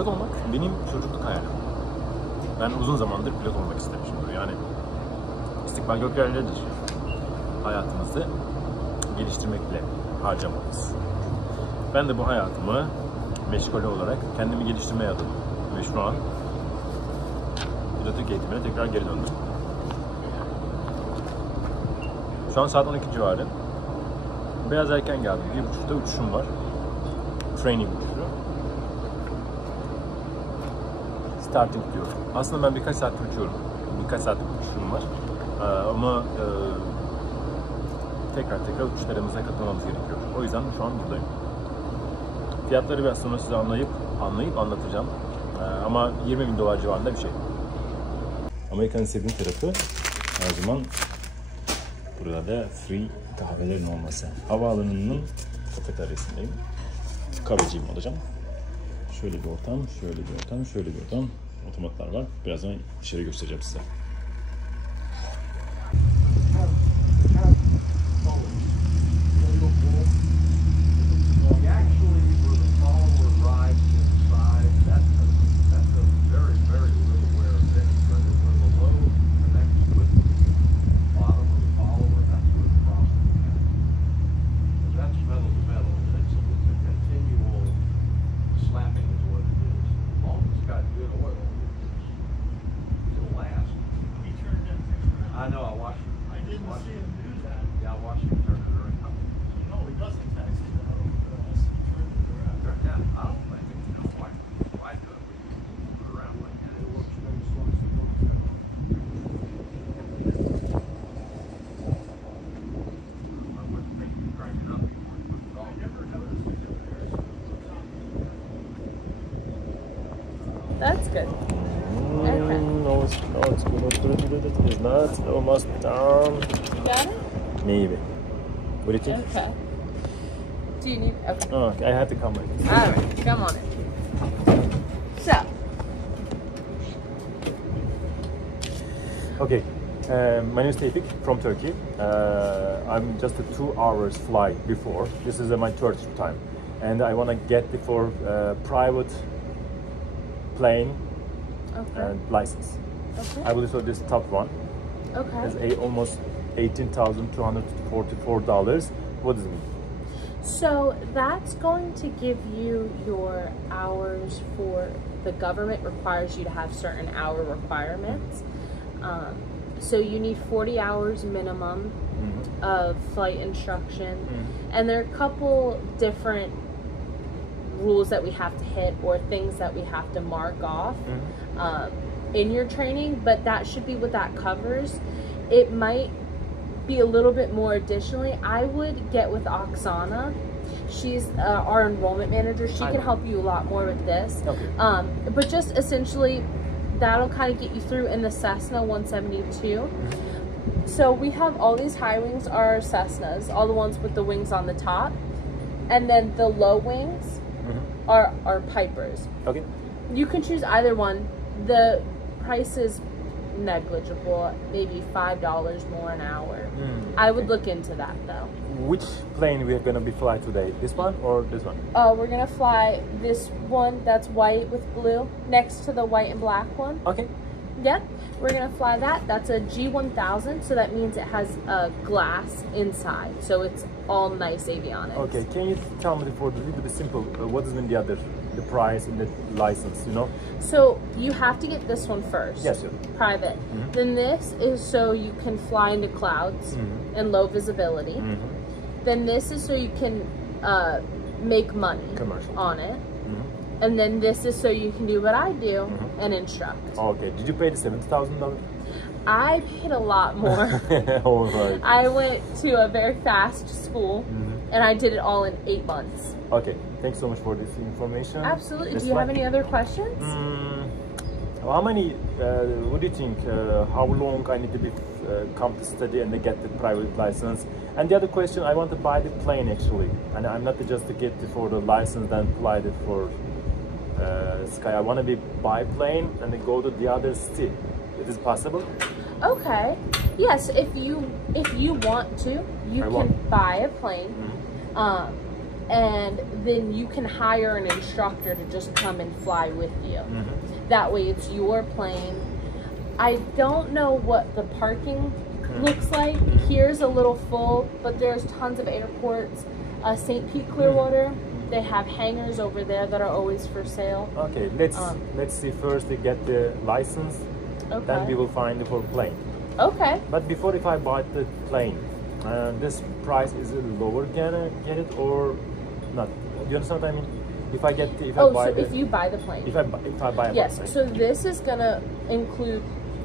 Pilot olmak benim çocukluk hayalim. Ben uzun zamandır pilot olmak istemişimdir. Yani istikbal göklerindedir. Hayatımızı geliştirmekle harcamalıyız. Ben de bu hayatımı meşgale olarak kendimi geliştirmeye adadım. Ve şu an pilotluk eğitimine tekrar geri döndüm. Şu an saat 12 civarı. Biraz erken geldim. 1.30'da uçuşum var. Training uçuşu. Starting diyor. Aslında ben birkaç saattir uçuyorum. Birkaç saatlik uçuşum var. Ama tekrar uçuşlarımıza katılmamız gerekiyor. O yüzden şu an buradayım. Fiyatları biraz sonra size anlayıp anlatacağım. Ama 20.000 dolar civarında bir şey. Amerika'nın sevdiğim tarafı her zaman burada free kahvelerin olması. Havaalanının kafeteryasındayım. Kahveciyim olacağım. Şöyle bir ortam, şöyle bir ortam, şöyle bir ortam. Otomatlar var. Birazdan dışarı göstereceğim size. That's good. Okay. No, it's good. It is not. Almost down. You got it? Maybe. What do you think? Okay. Do you need? Okay. Oh, okay. I had to come with it. All right. Come on in. So. Okay. My name is Tevfik from Turkey. I'm just a 2 hours flight before. This is my third time, and I want to get before private plane and license. Okay. I will show this top one. Okay. It's almost $18,244. What does it mean? So that's going to give you your hours for the government requires you to have certain hour requirements. So you need 40 hours minimum of flight instruction, and there are a couple different rules that we have to hit or things that we have to mark off in your training, but that should be what that covers. It might be a little bit more additionally. I would get with Oksana. She's our enrollment manager. She can help you a lot more with this. Okay. But just essentially that'll kind of get you through in the Cessna 172. So we have all these high wings are Cessnas, all the ones with the wings on the top, and then the low wings are Pipers. Okay. You can choose either one. The price is negligible, maybe $5 more an hour. I would look into that though. Which plane we are going to be flying today? This one or this one? We're gonna fly this one that's white with blue next to the white and black one. Okay. Yep, we're gonna fly that. That's a G1000, so that means it has a glass inside, so it's all nice avionics. Okay, can you tell me for the little bit simple, what is the other, the price and the license, you know? So you have to get this one first. Yes, sir. Private. Then this is so you can fly into clouds and low visibility. Then this is so you can make money Commercial. on it. And then this is so you can do what I do and instruct. Okay, did you pay the $70,000? I paid a lot more. All right. I went to a very fast school and I did it all in 8 months. Okay, thanks so much for this information. Absolutely. This Do you have one. any other questions? How many, what do you think, how long I need to be come to study and get the private license? And the other question, I want to buy the plane actually. And I'm not just to get for the license and fly it for sky. I want to be buy plane and then go to the other city. It is possible? Okay. Yes, if you want to, you can buy a plane. and then you can hire an instructor to just come and fly with you. That way it's your plane. I don't know what the parking looks like. Here's a little full, but there's tons of airports. St. Pete Clearwater, they have hangars over there that are always for sale. Okay, let's see first to get the license, then we will find the for plane. Okay. But before, if I buy the plane, this price is it lower, gonna get it or not? Do you understand what I mean? If I get, if you buy the plane. If I buy a yes. plane. So this is gonna include.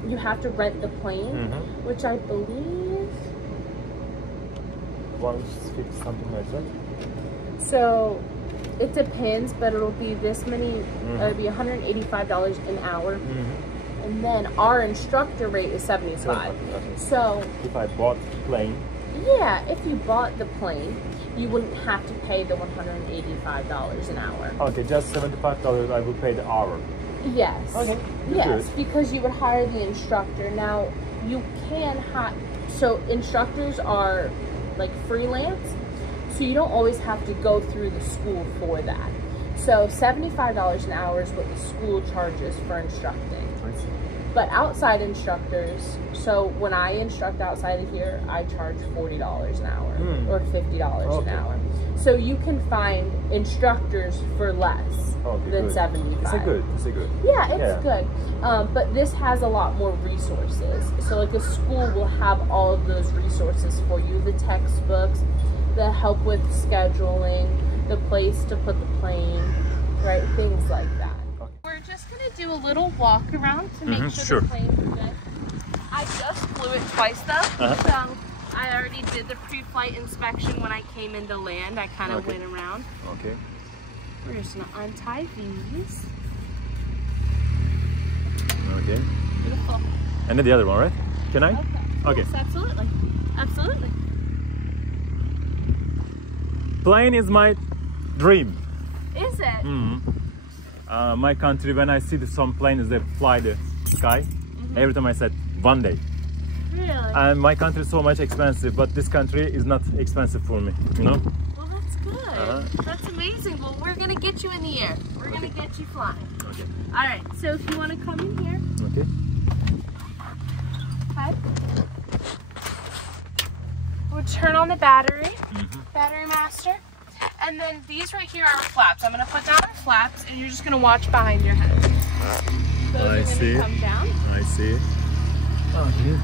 You have to rent the plane, which I believe 150 something like that. So it depends, but it'll be this many. It'll be $185 an hour, and then our instructor rate is $75. Okay. So if I bought the plane. Yeah, if you bought the plane, you wouldn't have to pay the $185 an hour. Okay, just $75 I will pay the hour. Yes. Okay. Yes, because you would hire the instructor. Now, you can so instructors are like freelance, so you don't always have to go through the school for that. So $75 an hour is what the school charges for instructing. I see. But outside instructors, so when I instruct outside of here, I charge $40 an hour or $50 an hour. So you can find instructors for less than $75. Is it good? Is it good? Yeah, it's good. But this has a lot more resources. So like a school will have all of those resources for you. The textbooks, the help with scheduling, the place to put the plane, right? Things like that. We're just going to do a little walk around to make sure the plane's good. I just flew it twice though. So I already did the pre-flight inspection when I came into land. I kind of went around. Okay. We're just going to untie these. Okay. Beautiful. And then the other one, right? Can I? Okay. Yes, absolutely. Absolutely. Plane is my dream. Is it? My country, when I see some planes that fly the sky, every time I said one day. Really? And my country is so much expensive, but this country is not expensive for me, you know? Well, that's good. That's amazing. Well, we're going to get you in the air. We're going to get you flying. Okay. All right. So if you want to come in here. Okay. Okay. We'll turn on the battery. Battery master. And then these right here are flaps. I'm going to put down our flaps, and you're just going to watch behind your head. Those are going to come down. I see. Okay.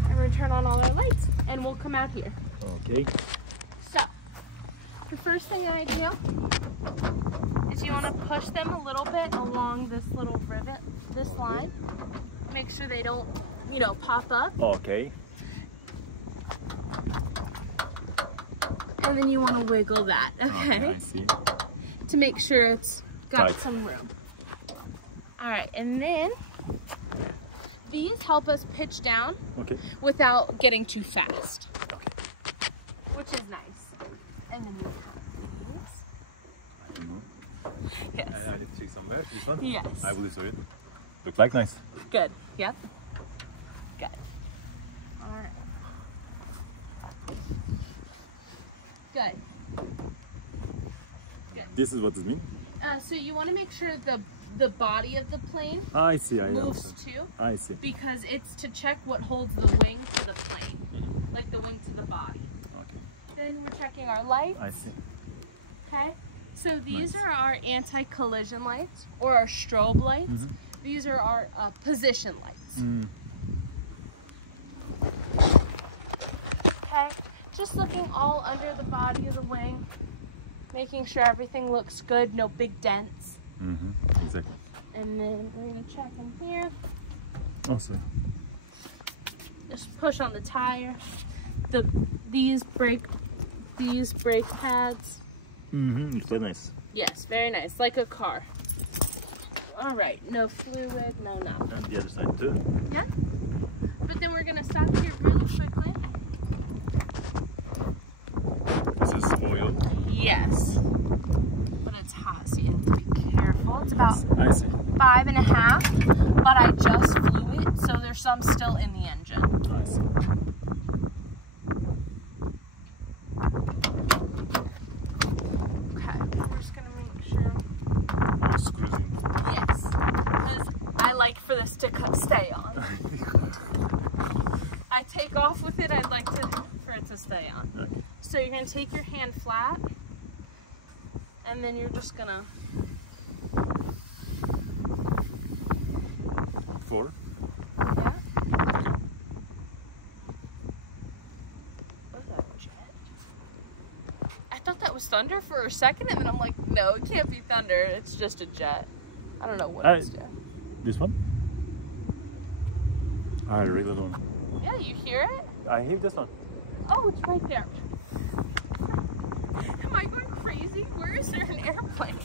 And we're going to turn on all our lights, and we'll come out here. Okay. So, the first thing I do is you want to push them a little bit along this little rivet, this line. Make sure they don't, you know, pop up. Okay. And then you want to wiggle that, okay? I see. To make sure it's got Tight. some room. All right, and then these help us pitch down without getting too fast, which is nice. And then we have these. Yes. I need to check somewhere. This one? Yes. I will show it. Look like nice. Good. Yep. Good. All right. Good. This is what this means? So you want to make sure the body of the plane I see. moves too. I see. Because it's to check what holds the wing to the plane, like the wing to the body. Okay. Then we're checking our lights. I see. Okay. So these are our anti-collision lights or our strobe lights. These are our position lights. Okay. Just looking all under the body of the wing, making sure everything looks good, no big dents. Exactly. And then we're gonna check in here. Awesome. Just push on the tire. These brake pads. It's very nice. Yes, very nice, like a car. All right, no fluid, no nothing. And the other side too. Yeah. But then we're gonna stop here really quickly. This is oil. Yes. But it's hot, so you have to be careful. It's about I see. 5.5, but I just flew it, so there's some still in the engine. I see. off with it, I'd like for it to stay on. Okay. So you're gonna take your hand flat, and then you're just gonna 4. yeah. What's that, jet? I thought that was thunder for a second, and then I'm like, no, it can't be thunder. It's just a jet. I don't know what it's doing. This one? I really don't. Yeah, you hear it? I hear this one. Oh, it's right there. Am I going crazy? Where is there an airplane?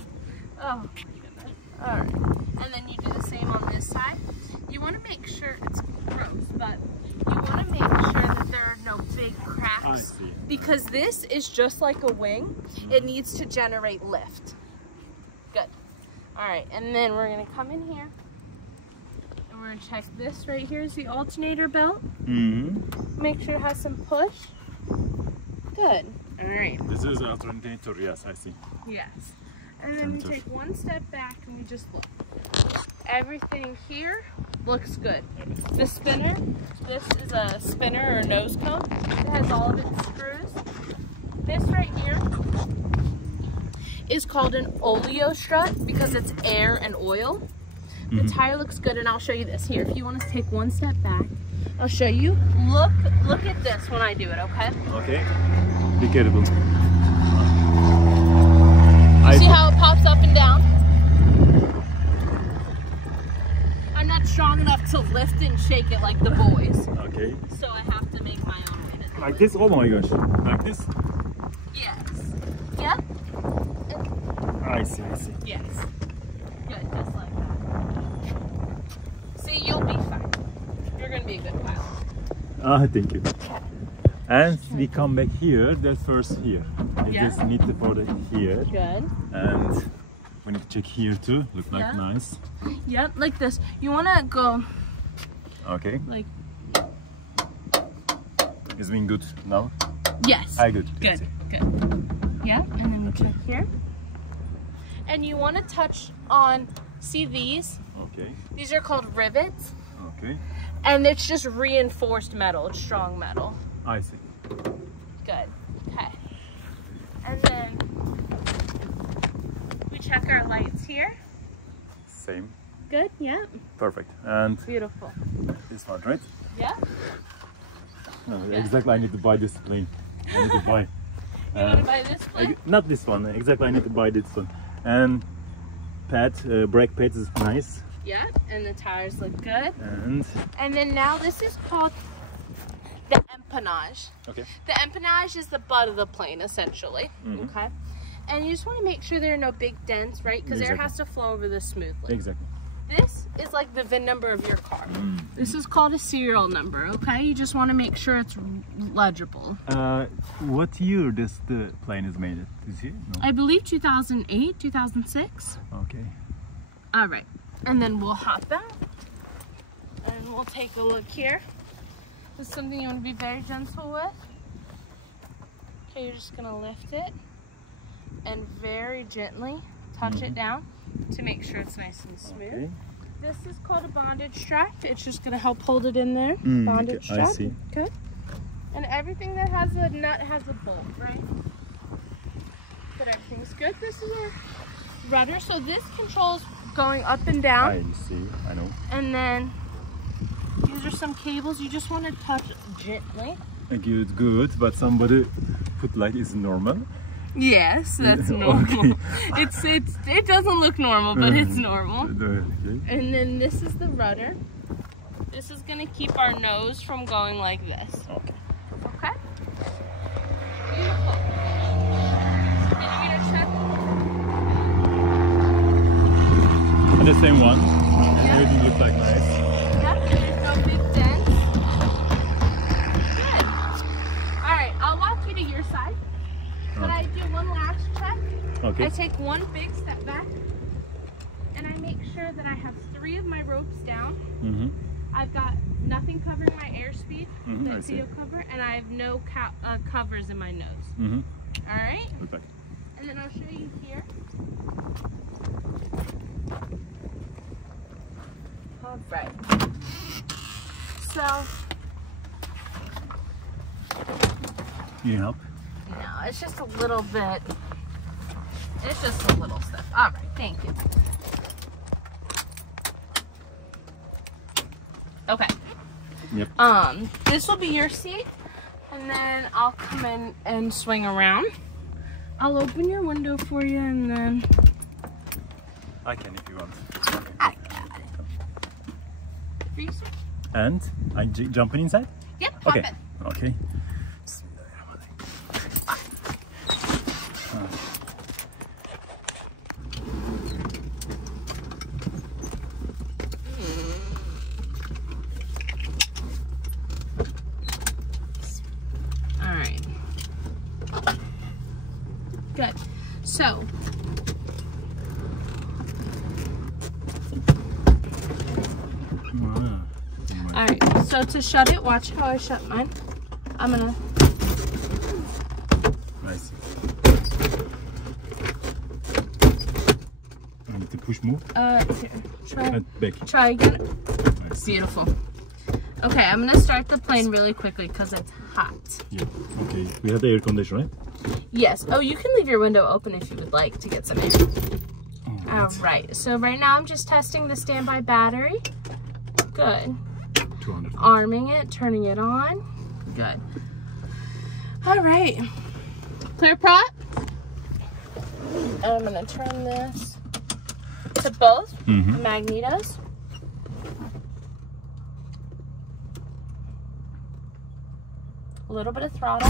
Oh my goodness. All right. And then you do the same on this side. You want to make sure, it's gross, but you want to make sure that there are no big cracks. I see. Because this is just like a wing. It needs to generate lift. Good. All right, and then we're gonna come in here. And we're gonna check this right here is the alternator belt. Mm-hmm. Make sure it has some push. Good. All right. This is alternator, yes, I see. Yes. And then we take one step back and we just look. Everything here looks good. The spinner, this is a spinner or nose cone. It has all of its screws. This right here is called an oleo strut because it's air and oil. The tire looks good, and I'll show you this. Here, if you want to take one step back, I'll show you. Look at this when I do it, okay? Okay. Be careful. See how it pops up and down? I'm not strong enough to lift and shake it like the boys. Okay. So I have to make my own way to do Like it. this? Oh my gosh. Like this? Yes. Yep. I see. Yes. Good, just like that. See, you'll be fine. You're gonna be a good pilot. Ah, thank you. And we come back here, that's first here. It Yeah. just need to put it here. Good. And we need to check here too. Look like Yeah. nice. Yep, like this. You wanna go Okay. like, It's been good now. yes. Good. Good, good. Yeah, and then we check here. And you wanna touch on, see these? Okay. These are called rivets. Okay. And it's just reinforced metal, it's strong metal. I see. Good, okay. And then we check our lights here. Same. Good, yeah. Perfect. And Beautiful. this one, right? Yeah? Yeah. Exactly. I need to buy this plane. I need to buy. You want to buy this one? Not this one. Exactly. I need to buy this one. And brake pads is nice. Yeah, and the tires look good. And then now this is called the empennage. okay. The empennage is the butt of the plane, essentially. Okay? And you just want to make sure there are no big dents, right? Because air has to flow over this smoothly. Exactly. This is like the VIN number of your car. This is called a serial number, okay? You just want to make sure it's legible. What year does the plane is made? This year? No. I believe 2008, 2006. Okay. All right. And then we'll hop out. And we'll take a look here. This is something you want to be very gentle with. Okay, you're just going to lift it. And very gently touch it down to make sure it's nice and smooth. Okay. This is called a bondage strap. It's just going to help hold it in there. Bondage okay, strap. I see. Okay. And everything that has a nut has a bolt, right? But everything's good. This is a rudder. So this controls going up and down. I see. I know. And then these are some cables. You just want to touch gently. Good, good. But somebody put like it's normal. Yes, that's normal. It doesn't look normal, but it's normal. Okay. And then this is the rudder. This is gonna keep our nose from going like this. Okay. Okay? Beautiful. And you're gonna check. And the same one. And everything looks like nice. Yep, and there's no big dents. Good. Alright, I'll walk you to your side. But I do one last check. Okay. I take one big step back and I make sure that I have 3 of my ropes down. I've got nothing covering my airspeed, the seal cover, and I have no covers in my nose. All right? Perfect. And then I'll show you here. All right. So You need help? No, it's just a little bit. It's just a little stuff. All right, thank you. Okay. Yep. This will be your seat, and then I'll come in and swing around. I'll open your window for you, and then I can if you want. I got it. For you, sir? And I jumping inside? Yep. Hop Okay. in. Okay. All right. Good. So. All right, so to shut it, watch how I shut mine. I'm gonna. Nice. I need to push more. Here, Back. try again. Nice. Beautiful. Okay, I'm gonna start the plane really quickly because it's hot. Yeah. Okay. We have the air conditioner, right? Yes. Oh, you can leave your window open if you would like to get some air. All right. So right now I'm just testing the standby battery. Good. 200. Arming it, turning it on. Good. All right. Clear prop. And I'm gonna turn this to both magnetos. A little bit of throttle.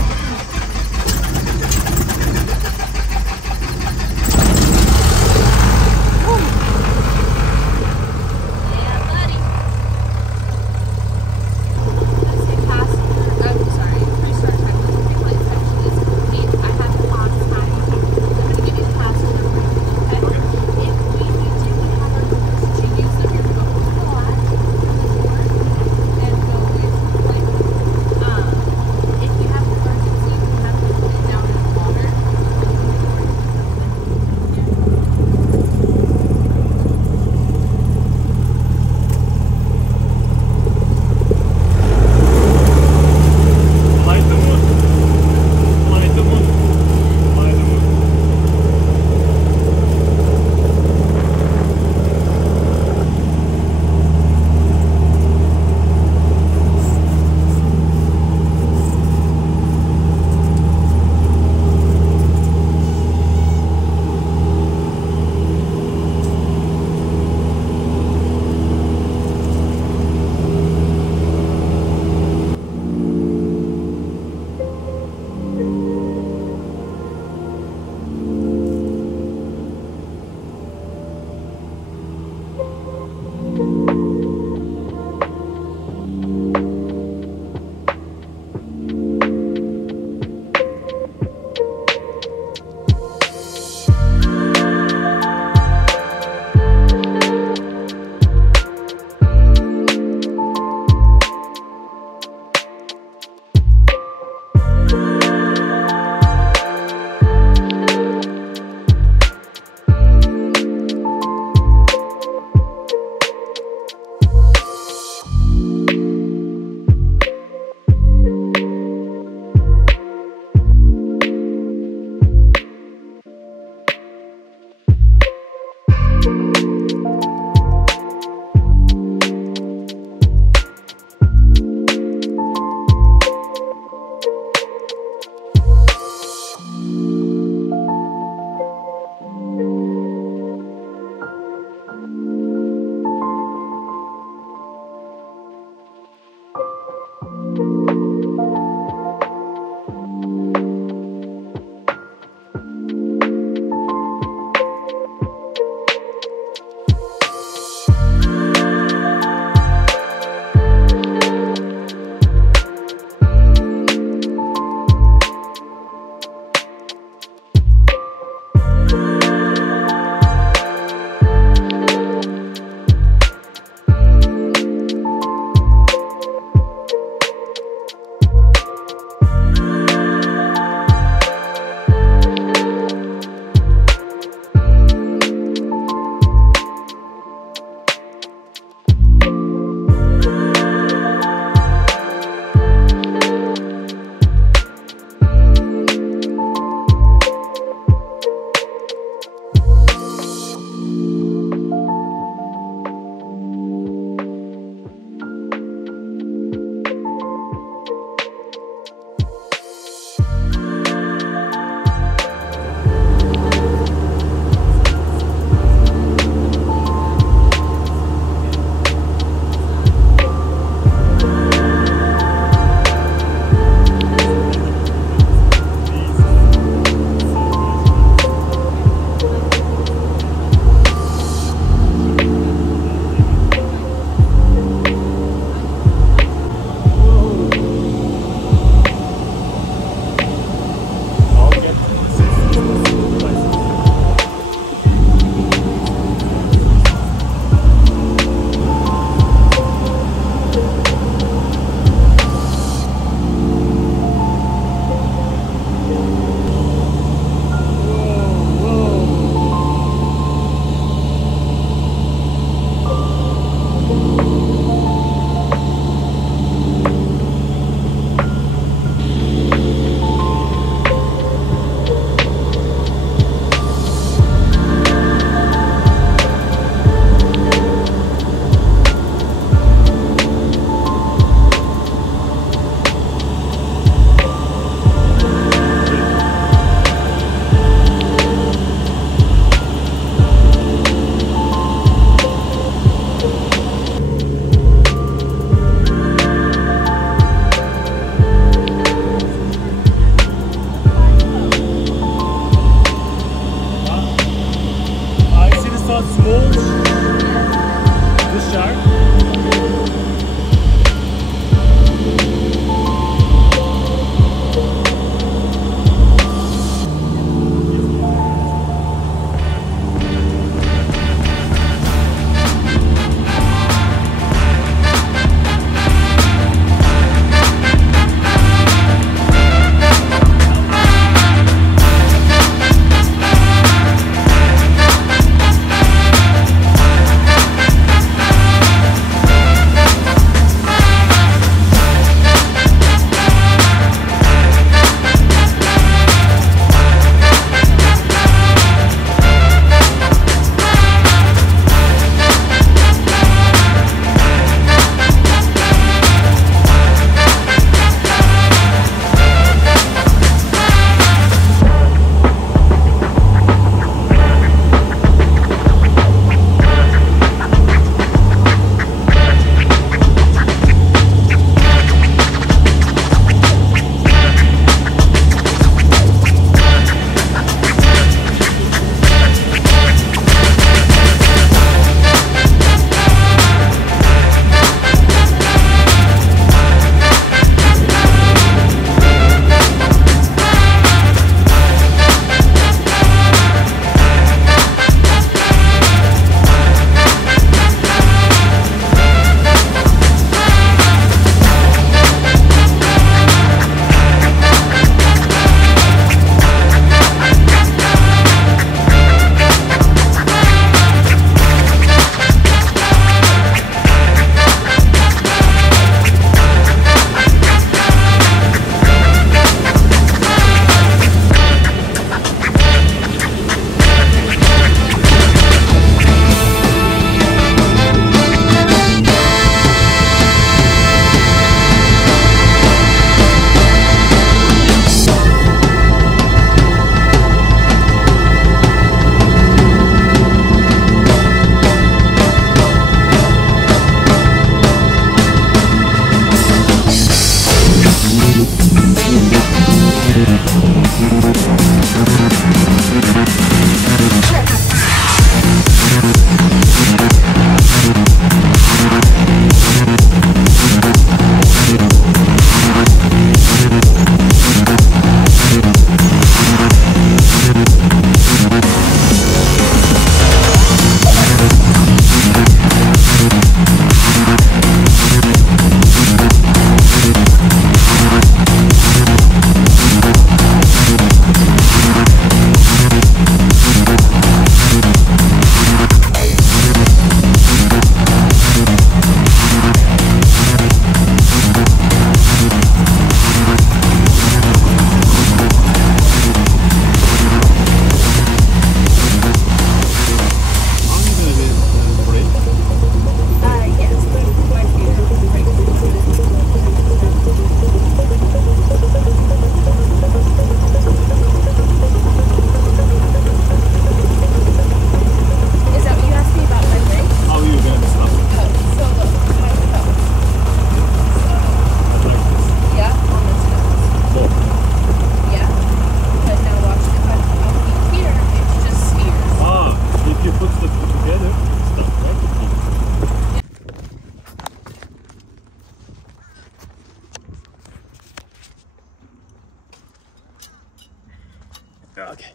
Okay.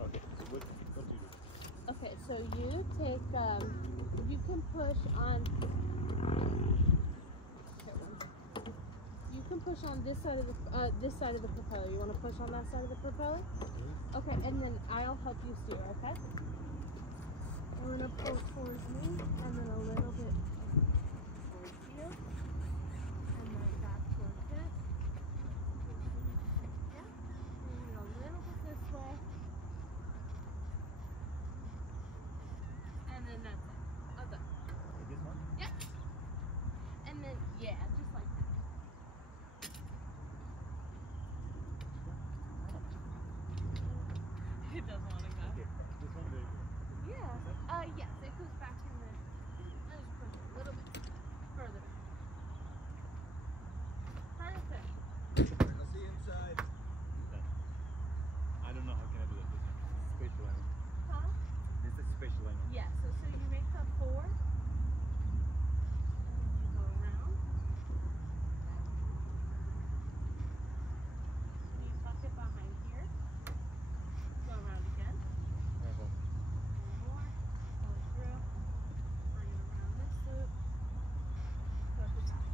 Okay. So what do you do? Okay, so you take, you can push on, you can push on this side of the propeller. You want to push on that side of the propeller? Mm-hmm. Okay, and then I'll help you steer, okay? I'm going to pull towards me, and then a little bit towards you, and then back towards it. Yeah, moving a little bit this way. And then that's it. Okay. Like this one? Yep. And then, yeah, just like that. It doesn't want to go. Okay. This one very good. Yeah. Yes, it goes back in the. I just push it a little bit further back. Perfect. I'll see you inside. I don't know how can I do that. This is spatial angle. Huh? This is spatial angle. Yeah, so you make the 4. And you go around. And you tuck it behind here. Go around again. One more. Go through. Bring it around this loop. Tuck it back.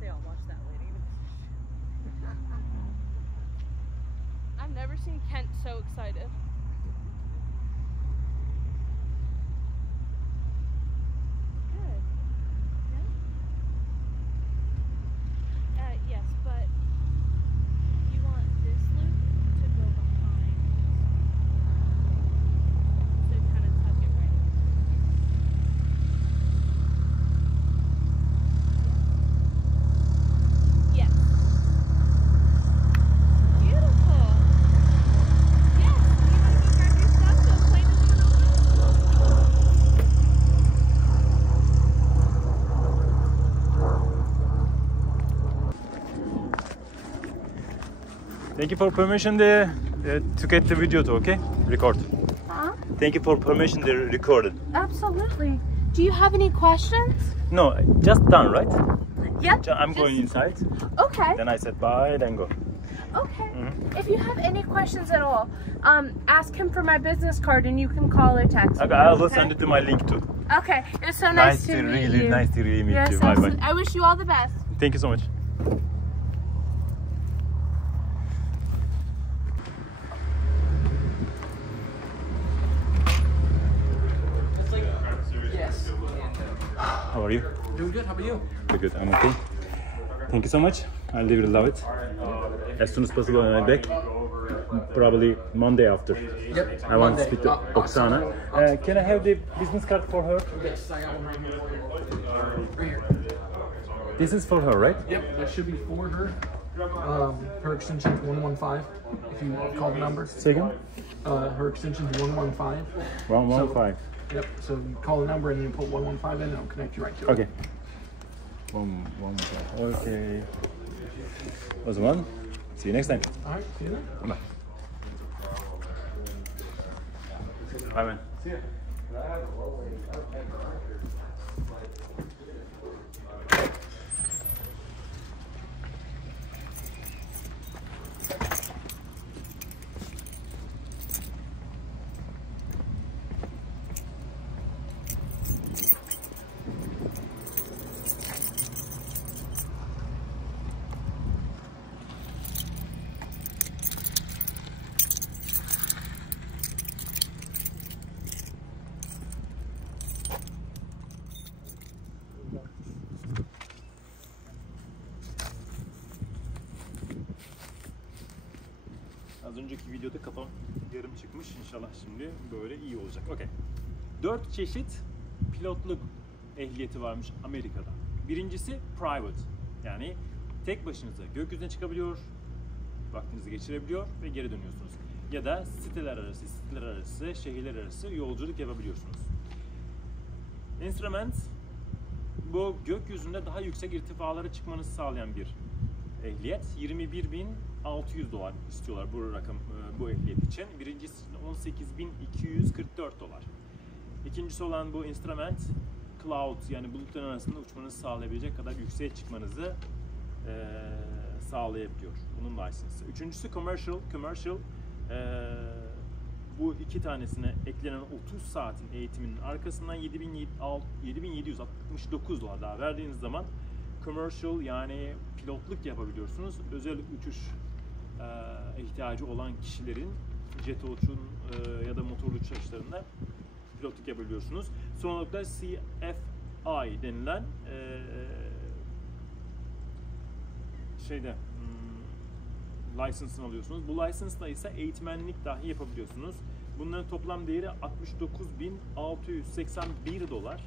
They all watch that lady. I've never seen Kent so excited. Good. Yeah? Yes, but you want this loop to go behind. So kind of tuck it right in. Yeah. Yes. Beautiful. Yes. You want to go grab your stuff so the plane doesn't run over? Thank you for permission to get the video to, okay? Record. Huh? Thank you for permission to record it. Absolutely. Do you have any questions? No, just done, right? Yep. I'm going inside. Okay. Then I said bye, then go. Okay. Mhm. If you have any questions at all, ask him for my business card and you can call or text me. Okay, I will send it to my link too. Okay. It was so nice to meet you. Nice to really meet Yes, you. Bye bye. absolutely. I wish you all the best. Thank you so much. Yes. How are you? Doing good. How about you? Good. I'm okay. Thank you so much. I really love it. As soon as possible, I'm back. Probably Monday after. Yep. I want to Monday. speak to Oksana. Can I have the business card for her? Yes, I got one right here for you. Right here. This is for her, right? Yep, that should be for her. Her extension is 115. If you call the number. Second? Her extension is 115. 115. Yep. So you call the number and then you put 115 in, and it'll connect you right to it. Okay. 115. Okay. Was 1 See you next time. All right, see you then. Bye. Bye, man. See ya. Az önceki videoda kafam yarım çıkmış. İnşallah şimdi böyle iyi olacak. Okay. 4 çeşit pilotluk ehliyeti varmış Amerika'da. Birincisi private. Yani tek başınıza gökyüzüne çıkabiliyor, vaktinizi geçirebiliyor ve geri dönüyorsunuz. Ya da siteler arası, şehirler arası yolculuk yapabiliyorsunuz. Instrument, bu gökyüzünde daha yüksek irtifalara çıkmanızı sağlayan bir ehliyet. 21.600 dolar istiyorlar bu ehliyet için. Birincisi 18.244 dolar. İkincisi olan bu instrument, cloud, yani bulutların arasında uçmanızı sağlayabilecek kadar yükseğe çıkmanızı sağlayabiliyor. Bunun lisansı. Üçüncüsü commercial. Bu iki tanesine eklenen 30 saatin eğitiminin arkasından 7.769 dolar daha verdiğiniz zaman commercial, yani pilotluk yapabiliyorsunuz. Özel uçuş ihtiyacı olan kişilerin jet uçun ya da motorlu uçuşlarında pilotluk yapabiliyorsunuz. Son olarak da CFI denilen license'ını alıyorsunuz. Bu license'la ise eğitmenlik dahi yapabiliyorsunuz. Bunların toplam değeri 69.681 dolar.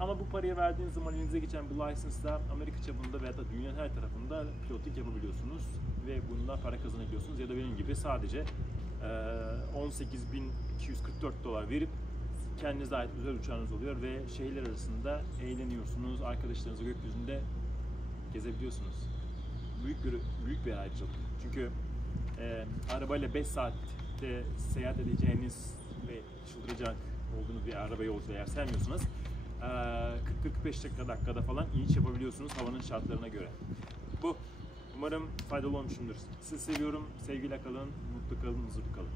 Ama bu parayı verdiğiniz zaman elinize geçen bu license'la Amerika çapında veya da dünyanın her tarafında pilotluk yapabiliyorsunuz ve bundan para kazanabiliyorsunuz. Ya da benim gibi sadece 18.244 dolar verip kendinize ait özel uçağınız oluyor ve şehirler arasında eğleniyorsunuz, arkadaşlarınızla gökyüzünde gezebiliyorsunuz. Büyük bir ayrıcalık. Çünkü arabayla 5 saatte seyahat edeceğiniz ve çıldıracak olduğunuz bir araba yolculuğu eğer sevmiyorsanız 40-45 dakikada falan iniş yapabiliyorsunuz havanın şartlarına göre. Bu. Umarım faydalı olmuşumdur. Sizi seviyorum. Sevgiyle kalın, mutlu kalın, huzurlu kalın.